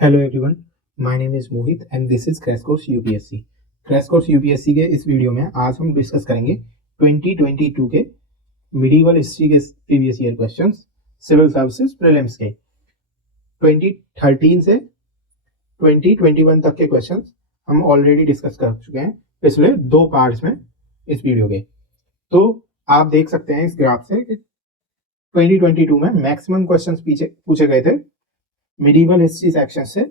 Hello everyone, my name is Mohit and this is crash course UPSC. Crash course UPSC के इस video में आज हम discuss करेंगे 2022 के मिडिवल हिस्ट्री के previous year questions, civil services prelims के 2013 से 2021 तक के क्वेश्चंस हम ऑलरेडी डिस्कस कर चुके हैं पिछले दो पार्ट्स में इस वीडियो के। तो आप देख सकते हैं इस ग्राफ से कि 2022 में मैक्सिमम क्वेश्चंस पूछे गए थे मिडिवल हिस्ट्री सेक्शन से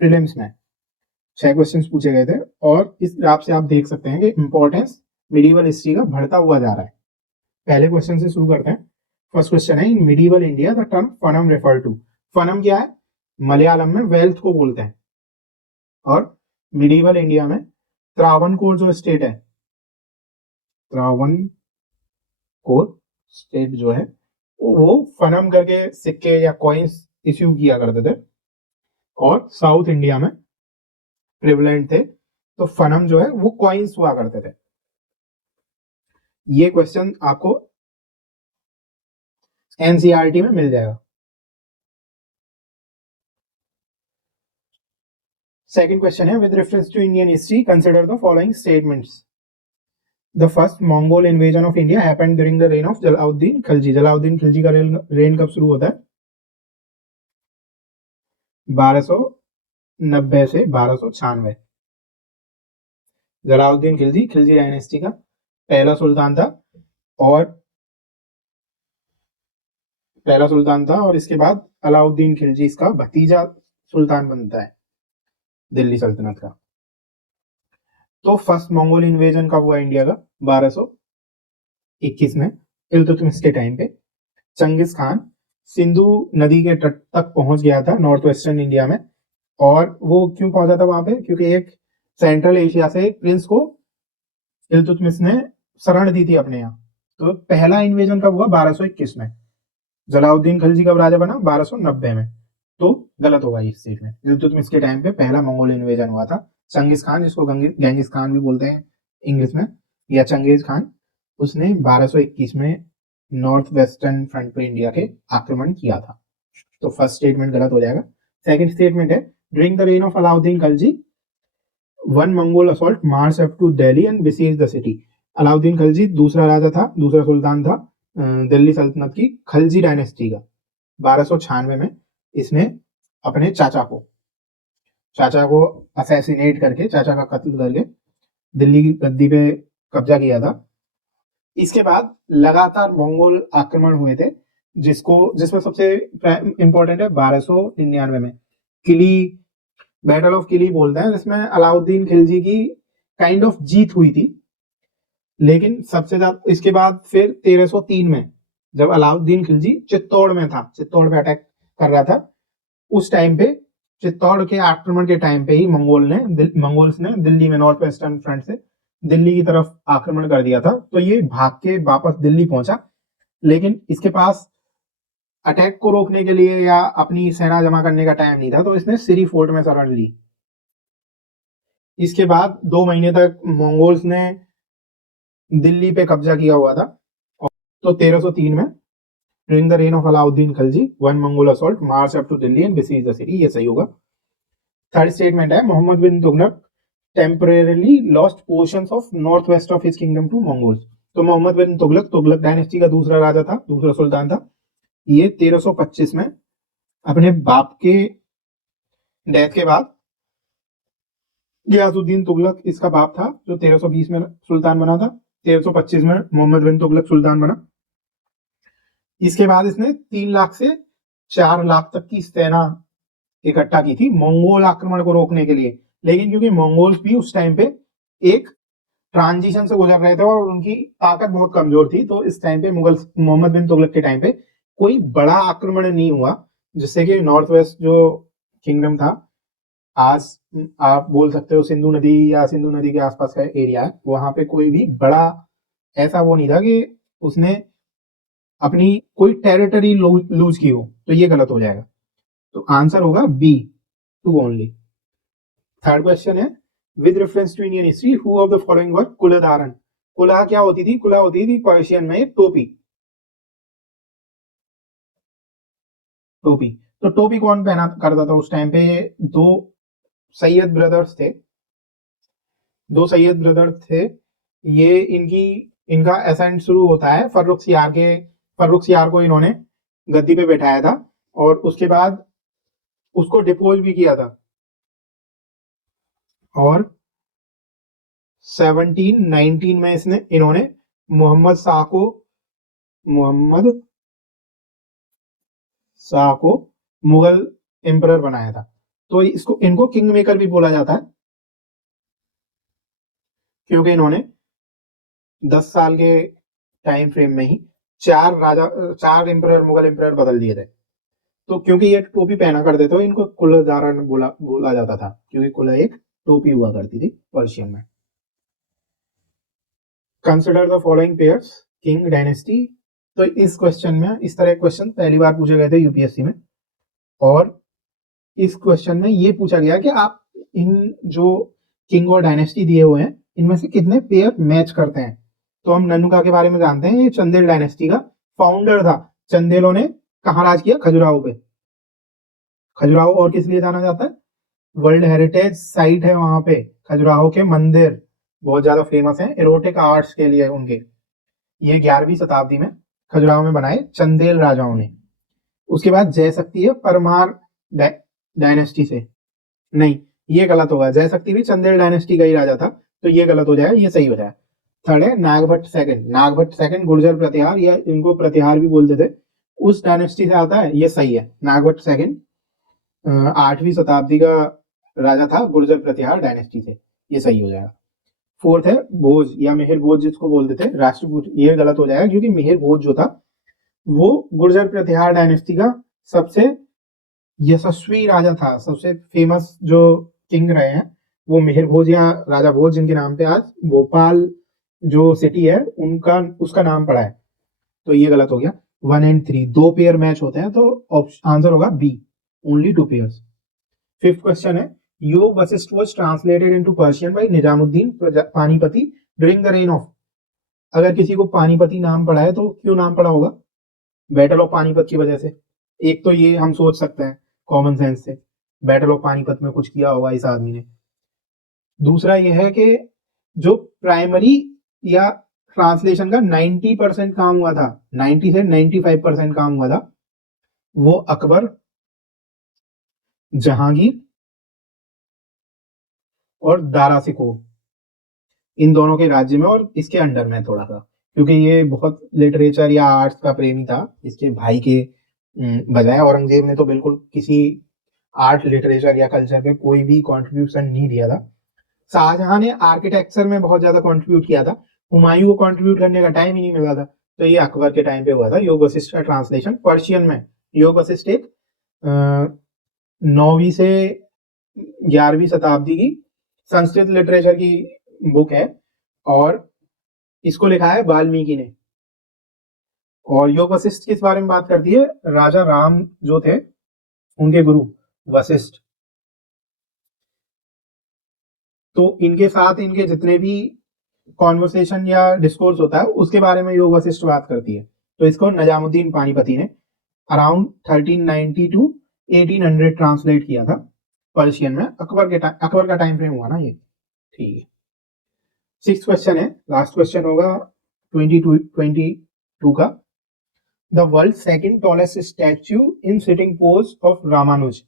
प्रीलिम्स में 6 क्वेश्चंस पूछे गए थे और इस ग्राफ से आप देख सकते हैं कि इंपॉर्टेंस मिडिवल हिस्ट्री का बढ़ता हुआ जा रहा है। पहले क्वेश्चन से शुरू करते हैं। फर्स्ट क्वेश्चन है, in medieval India the term fanam refer to. Fanam क्या है? मलयालम में वेल्थ को बोलते हैं और मिडिवल इंडिया में त्रावणकोर जो स्टेट है, त्रावणकोर स्टेट जो है वो फनम करके सिक्के या कॉइन्स इश्यू किया करते थे और साउथ इंडिया में प्रिवलेंट थे, तो फनम जो है वो कॉइन्स हुआ करते थे। ये क्वेश्चन आपको एनसीईआरटी में मिल जाएगा। सेकंड क्वेश्चन है, with reference to Indian history consider the following statements. The first Mongol invasion of India happened during the reign of Jalaluddin Khilji. Jalaluddin Khilji का रेन कब शुरू होता है? 1290 से 1296। जलाउद्दीन खिलजी डायनेस्टी का पहला सुल्तान था और इसके बाद अलाउद्दीन खिलजी इसका भतीजा सुल्तान बनता है दिल्ली सल्तनत का। तो फर्स्ट मंगोल इन्वेजन कब हुआ इंडिया का? 1221 में इल्तुतमिश के टाइम पे। चंगिस खान सिंधु नदी के तट तक पहुंच गया था नॉर्थ वेस्टर्न इंडिया में। और वो क्यों पहुंचा था वहां पे? क्योंकि एक सेंट्रल एशिया से एक प्रिंस को इल्तुतमिश ने शरण दी थी अपने यहाँ। तो पहला इन्वेजन कब हुआ? 1221 में। जलाउद्दीन खिलजी कब राजा बना? 1290 में। तो गलत होगा इस स्टेट में। इल्तुतमिश के टाइम पे पहला मंगोल इन्वेजन हुआ था। चंगिस खान, जिसको गेंगिस खान भी बोलते हैं इंग्लिश में, या चंगेज खान, उसने 1221 में नॉर्थ वेस्टर्न फ्रंट पे इंडिया के आक्रमण किया था। तो फर्स्ट स्टेटमेंट गलत हो जाएगा। सेकंड स्टेटमेंट है, during the reign of Alauddin Khilji one Mongol assault march up to Delhi and besiege the city. Alauddin Khilji दूसरा राजा था, दूसरा सुल्तान था दिल्ली सल्तनत की खिलजी डायनेस्टी का। 1296 में इसने अपने चाचा को असैसिनेट करके, चाचा का कत्ल करके दिल्ली की गद्दी पे कब्जा किया था। इसके बाद लगातार मंगोल आक्रमण हुए थे, जिसमें सबसे इंपॉर्टेंट है 1299 में किली, बैटल ऑफ किली बोलते हैं, जिसमें अलाउद्दीन खिलजी की काइंड ऑफ जीत हुई थी। लेकिन सबसे ज्यादा इसके बाद फिर 1303 में जब अलाउद्दीन खिलजी चित्तौड़ में था, चित्तौड़ पे अटैक कर रहा था, उस टाइम पे चित्तौड़ के आक्रमण के टाइम पे ही मंगोल्स ने दिल्ली में नॉर्थ वेस्टर्न फ्रंट से दिल्ली की तरफ आक्रमण कर दिया था। तो ये भाग के वापस दिल्ली पहुंचा, लेकिन इसके पास अटैक को रोकने के लिए या अपनी सेना जमा करने का टाइम नहीं था, तो इसने सिरी फोर्ट में शरण ली। इसके बाद 2 महीने तक मंगोल्स ने दिल्ली पे कब्जा किया हुआ था। तो 1303 में during the reign of Alauddin Khilji one Mongol assault march up to Delhi and besiege the city. ये सही होगा। थर्ड स्टेटमेंट है, Mohammad bin Tughlaq temporarily lost portions of north west of his kingdom to Mongols. तो मोहम्मद बिन तुगलक डायनेस्टी का दूसरा राजा था, दूसरा सुल्तान था। ये 1325 में अपने बाप के डेथ के बाद, गियासुद्दीन तुगलक इसका बाप था जो 1320 में सुल्तान बना था, 1325 में मोहम्मद बिन तुगलक सुल्तान बना। इसके बाद इसने 3 लाख से 4 लाख तक की सेना इकट्ठा की थी मंगोल आक्रमण को रोकने के लिए। लेकिन क्योंकि मंगोल्स भी उस टाइम पे एक ट्रांजिशन से गुजर रहे थे और उनकी ताकत बहुत कमजोर थी, तो इस टाइम पे मोहम्मद बिन तुगलक के टाइम पे कोई बड़ा आक्रमण नहीं हुआ, जिससे कि नॉर्थ वेस्ट जो किंगडम था, आज आप बोल सकते हो सिंधु नदी या सिंधु नदी के आसपास का एरिया है, वहां पे कोई भी बड़ा ऐसा वो नहीं था कि उसने अपनी कोई टेरिटरी लूज की हो। तो ये गलत हो जाएगा। तो आंसर होगा बी, 2 ओनली। थर्ड क्वेश्चन है, with reference to Indian history who of the following were कुलधारण। कुला क्या होती थी? कुला होती थी पर्शियन में टोपी। तो टोपी कौन पहना करता था उस टाइम पे? दो सैयद ब्रदर्स थे, दो सैयद ब्रदर्स थे। ये इनका एसेंट शुरू होता है फर्रुख सियार को इन्होंने गद्दी पे बैठाया था और उसके बाद उसको डिपोज भी किया था। और 1719 में इन्होंने मोहम्मद शाह को मुगल एम्परर बनाया था। तो इनको किंग मेकर भी बोला जाता है, क्योंकि इन्होंने 10 साल के टाइम फ्रेम में ही चार मुगल एम्परर बदल दिए थे। तो क्योंकि ये टोपी पहना करते थे, इनको कुलधारण बोला जाता था, क्योंकि कुल एक टोपी हुआ करती थी पर्शियन में। Consider the following pairs king dynasty. तो इस क्वेश्चन में इस तरह क्वेश्चन पहली बार पूछे गए थे यूपीएससी में, और इस क्वेश्चन में ये पूछा गया कि आप इन जो किंग और डायनेस्टी दिए हुए हैं इनमें से कितने पेयर मैच करते हैं। तो हम नन्नुका के बारे में जानते हैं, ये चंदेल डायनेस्टी का फाउंडर था। चंदेलों ने कहाँ राज किया? खजुराहो पे। खजुराहो और किस लिए जाना जाता है? वर्ल्ड हेरिटेज साइट है वहां पे। खजुराहो के मंदिर बहुत ज्यादा फेमस हैं एरोटिक आर्ट्स के लिए उनके। ये 11वीं शताब्दी में खजुराहो में बनाए चंदेल राजाओं ने। उसके बाद जयशक्ति है परमार डायनेस्टी से। नहीं, ये गलत होगा, जयशक्ति भी चंदेल डायनेस्टी का ही राजा था, तो ये गलत हो जाएगा, ये सही हो जाएगा। थर्ड है नागभट्ट सेकंड गुर्जर प्रतिहार, या इनको प्रतिहार भी बोलते थे, उस डायनेस्टी से आता है, ये सही है। नागभट्ट सेकंड 8वीं शताब्दी का राजा था गुर्जर प्रतिहार डायनेस्टी से, ये सही हो जाएगा। फोर्थ है भोज या मिहिर भोज, जिसको बोलते थे राष्ट्रकूट, ये गलत हो जाएगा, क्योंकि मिहिर भोज जो था वो गुर्जर प्रतिहार डायनेस्टी का सबसे यशस्वी राजा था। सबसे फेमस जो किंग रहे हैं वो मिहिर भोज या राजा भोज, जिनके नाम पे आज भोपाल जो सिटी है उसका नाम पड़ा है। तो ये गलत हो गया। 1 and 3 दो पेयर मैच होते हैं, तो आंसर होगा B, only 2 pairs. Fifth question है Yoga Vashishtha was translated into Persian by Nizamuddin Panipati during the reign of. अगर किसी को पानीपति नाम पड़ा है तो क्यों नाम पड़ा होगा? बैटल ऑफ पानीपत की वजह से। एक तो ये हम सोच सकते हैं कॉमन सेंस से, बैटल ऑफ पानीपत में कुछ किया होगा इस आदमी ने। दूसरा यह है कि जो प्राइमरी या ट्रांसलेशन का 90% काम हुआ था, 90 से 95% काम हुआ था, वो अकबर, जहांगीर और दारा सिकोह, इन दोनों के राज्य में और इसके अंडर में थोड़ा सा, क्योंकि ये बहुत लिटरेचर या आर्ट्स का प्रेमी था इसके भाई के बजाय। औरंगजेब ने तो बिल्कुल किसी आर्ट लिटरेचर या कल्चर पे कोई भी कंट्रीब्यूशन नहीं दिया था। शाहजहां ने आर्किटेक्चर में बहुत ज्यादा कंट्रीब्यूट किया था, हुमायूं को कंट्रीब्यूट करने का टाइम ही नहीं मिला था, तो ये अकबर के टाइम पे हुआ था योग वशिष्ठ का ट्रांसलेशन पर्शियन में। योग वशिष्ठ एक 9वीं से 11वीं शताब्दी की संस्कृत लिटरेचर की बुक है, और इसको लिखा है वाल्मीकि ने। और योग वशिष्ठ किस बारे में बात करती है? राजा राम जो थे उनके गुरु वशिष्ठ, तो इनके साथ इनके जितने भी कॉन्वर्सेशन या डिस्कोर्स होता है उसके बारे में योग वशिष्ठ बात करती है। तो इसको निजामुद्दीन पानीपति ने अराउंड 1390 टू 1800 ट्रांसलेट किया था पर्शियन में। अकबर का टाइम फ्रेम हुआ ना ये, ठीक है। सिक्स्थ क्वेश्चन है, लास्ट क्वेश्चन होगा 22 का। The world second tallest statue in sitting pose of Ramanuja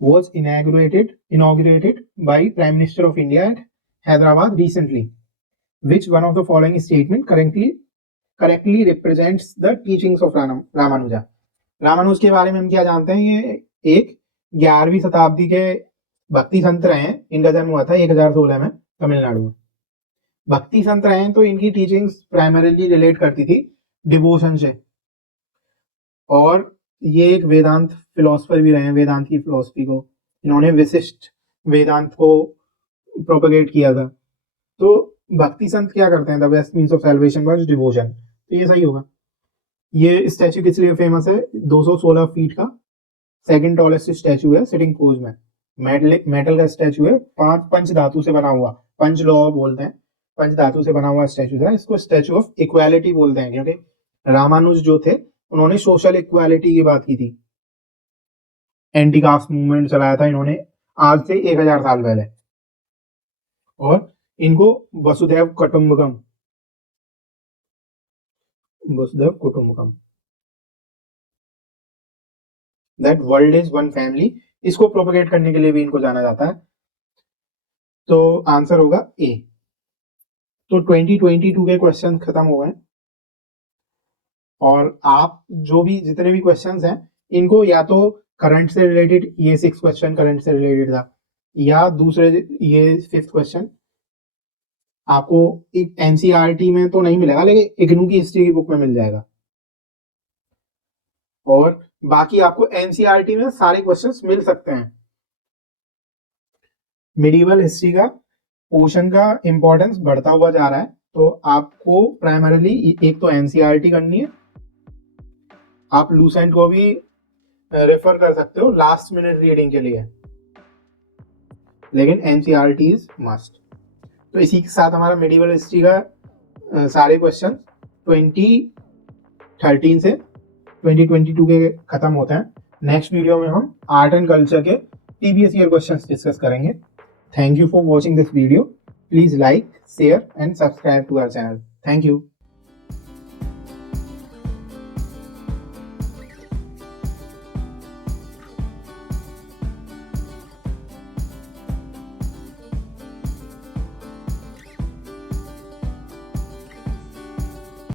was inaugurated by Prime Minister of India at Hyderabad recently. Which one of the following statement correctly represents the teachings of Ramanuja? Ramanuja के बारे में हम क्या जानते हैं? ये एक 11वीं शताब्दी के भक्ति संत रहे हैं। इनका जन्म हुआ था 1016 में तमिलनाडु में। भक्ति संत रहे हैं, तो इनकी टीचिंग्स प्राइमरीली रिलेट करती थी डिवोशन से, और ये एक वेदांत फिलोसफर भी रहे हैं। वेदांत की फिलोसफी को इन्होंने विशिष्ट वेदांत को प्रोपेगेट किया था। तो भक्ति संत क्या करते हैं? The best means of salvation was devotion, तो ये सही होगा। ये स्टैच्यू किस लिए फेमस है? 216 फीट का सेकंड टॉलेस्ट स्टैच्यू है सिटिंग पोज में। मेटल का स्टैच्यू है, 5 पंच धातु से बना हुआ, पंच लौ बोलते हैं, पंच धातु से बना हुआ स्टैच्यू था। इसको स्टैच्यू ऑफ इक्वालिटी बोलते हैं, क्योंकि रामानुज जो थे उन्होंने सोशल इक्वालिटी की बात की थी। एंटी कास्ट मूवमेंट चलाया था इन्होंने आज से 1000 साल पहले। और इनको वसुधैव कुटुंबकम that world is one family, इसको प्रोपेगेट करने के लिए भी इनको जाना जाता है। तो आंसर होगा ए। तो 2022 के क्वेश्चन खत्म हो गए और आप जो भी जितने भी क्वेश्चंस हैं इनको या तो करंट से रिलेटेड, ये 6 क्वेश्चन करंट से रिलेटेड था, या दूसरे ये 5th क्वेश्चन आपको एक एनसीईआरटी में तो नहीं मिलेगा लेकिन इग्नू की हिस्ट्री की बुक में मिल जाएगा। और बाकी आपको एनसीईआरटी में सारे क्वेश्चंस मिल सकते हैं। मिडिवल हिस्ट्री का पोर्शन का इंपॉर्टेंस बढ़ता हुआ जा रहा है, तो आपको प्राइमरीली एक तो एनसीईआरटी करनी है, आप लूसेंट को भी रेफर कर सकते हो लास्ट मिनट रीडिंग के लिए, लेकिन एनसीईआरटी इज मस्ट। तो इसी के साथ हमारा मिडिवल हिस्ट्री का सारे क्वेश्चन 2013 से 2022 के खत्म होते हैं। नेक्स्ट वीडियो में हम आर्ट एंड कल्चर के प्रीवियस ईयर क्वेश्चंस डिस्कस करेंगे। Thank you for watching this video. Please like, share and subscribe to our channel. Thank you.